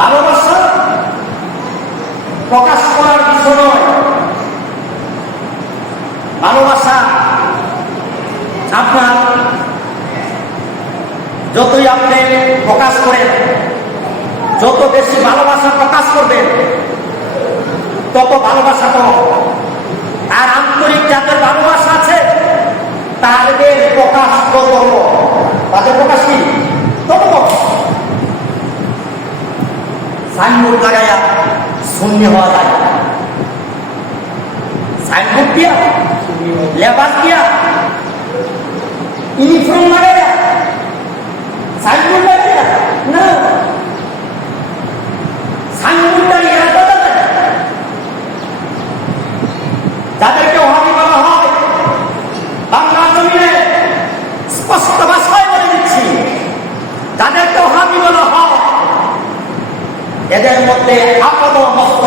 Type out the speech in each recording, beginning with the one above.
ভালোবাসা প্রকাশ করার বিষয় নয়। ভালোবাসা আপনার যতই আপনি প্রকাশ করেন, যত বেশি ভালোবাসা প্রকাশ করবেন তত ভালোবাসা কম। আর আন্তরিক যাদের ভালোবাসা আছে তাদের প্রকাশ তত, তাদের প্রকাশ কি তত। সাইনবোর্ড লাগাইয়া শূন্য হওয়া যায়, সাইনবোর্ড দিয়া, লেবার দিয়া, ইউনিফর্ম লাগাইয়া, সাইনবোর্ড লাগাইয়া না, সাইনবোর্ডটা এরা কথা যায়। যাদেরকে ওহাবি বলা হয় বাংলা জমিনে স্পষ্ট ভাষায় বলে দিচ্ছি, যাদেরকে ওহাবি বলা হয় এদের মধ্যে আপদ মস্ত,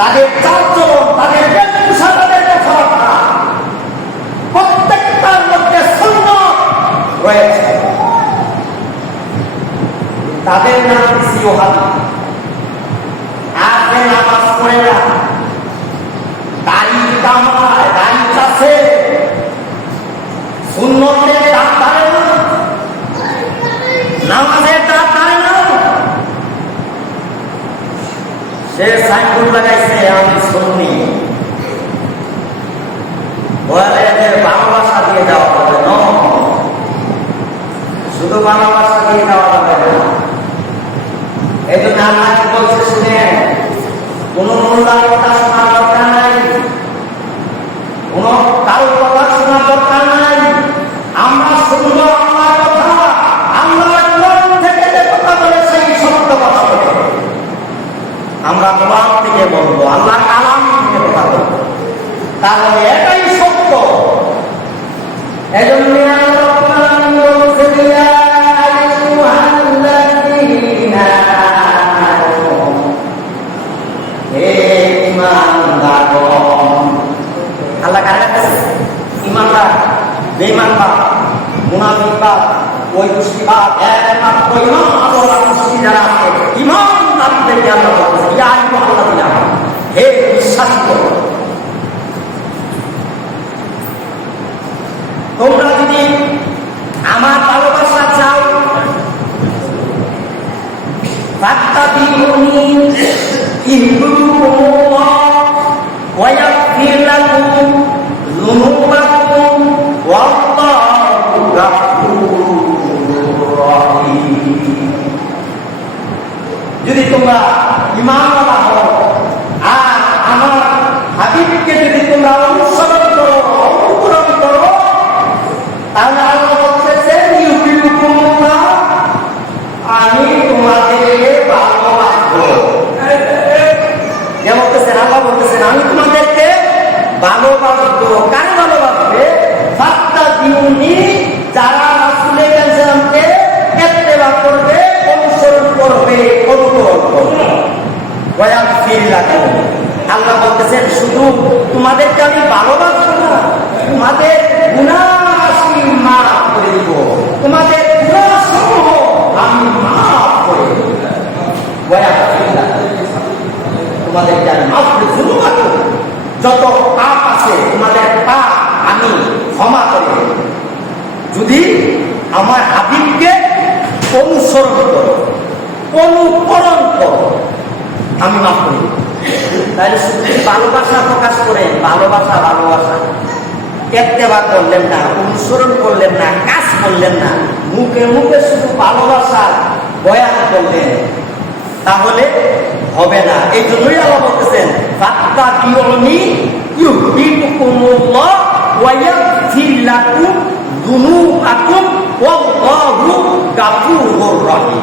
তাদের চালচলন, তাদের বেশভূষা, তাদের কথাবার্তা প্রত্যেকটার মধ্যে সুন্নাত রয়েছে। তাদের নাম ওহাবি। আর যে নামাজ পড়ে না, দাড়ি কামায়, দাড়ি চাষে, সুন্নতের দাঁত ধারে না, নামাজের দাঁত ধারে না, সে সাইনবোর্ড লাগাইছে আমি সুন্নি। বলে এদের ভালোবাসা দিয়ে দেওয়া হবে না, শুধু ভালোবাসা দিয়ে দেওয়া হবে না। এই জন্য আল্লাহ বলছে শুনেন, কোন মোল্লার কথা শোনার দরকার নাই, কোন কারোর কথা শোনার দরকার নাই। আমরা শুনবো আল্লাহর কথা, আল্লাহর কোরআন থেকে যে কথা বলে সেই সত্য কথা বলে। আমরা কোরআন থেকে বলবো, আল্লাহর কালাম থেকে কথা বলবো, তাহলে এটাই সত্য। এজন্য আল্লাহ কোরআন বলছে আল্লাহ কার কাছে ইমানদার, বেঈমানবাদ, মুনাফিকবাদ, ওই দুষ্টিবাদ, একমাত্র ইমান আল্লাহ মুসলিম যারা আছে ইমানদারদেরকে আল্লাহ বলছে ইয়া আইয়ুহাল্লাযীনা, হে বিশ্বাস করো, তোমরা যদি আমার ভালোবাসা চাও ফাত্তাবিউনি ইহবুকুমুল্লাহ ওয়া ইয়াগফির লাকুম যুনুবাকুম ওয়াল্লাহু গাফুরুর রাহিম। যদি তোমরা ঈমানওয়ালা হও আর আমার হাবিবকে যদি তোমরা অনুসরণ করো, অনুকরণ করো, তাহলে আল্লাহ বলতেছেন ইউহিব্বুকুমুল্লাহ, আমি তোমাদেরকে ভালোবাসবো। যে বলতেছেন আল্লাহ বলতেছেন আমি তোমাদেরকে ভালোবাসবো। কারে ভালোবাসবে? ফাত্তাবিউনি, যারা রাসূলের কালামকে ইত্তেবা করবে, অনুসরণ করবে, অনুকরণ করবে। ওয়া ইয়াগফির লাকুম, আল্লাহ বলতেছেন শুধু তোমাদেরকে আমি ভালোবাসবো না, তোমাদের গুনাহ মাফ করে দিব, তোমাদের গুনাহ সমূহ আমি মাফ করে দিব। ওয়া ইয়াগফির লাকুম, তোমাদেরকে আমি মাফ করে যুনুবাকুম, যত পাপ আছে তোমাদের পাপ আমি ক্ষমা করে দেব যদি আমার হাবিবকে অনুসরণ করো, অনুকরণ করো, আমি মাফ করি। তাহলে শুধু ভালোবাসা প্রকাশ করে ভালোবাসা ভালোবাসা ইত্তেবা করলেন না, অনুসরণ করলেন না, কাজ করলেন না, মুখে মুখে শুধু ভালোবাসা বয়ান করলেন, তাহলে হবে না। এই জন্যই আল্লাহ বলতেছেন ফাত্তাবিউনি ইউহিব্বুকুমুল্লাহ ওয়া ইয়াগফির লাকুম যুনুবাকুম ওয়াল্লাহু গাফুরুর রাহিম।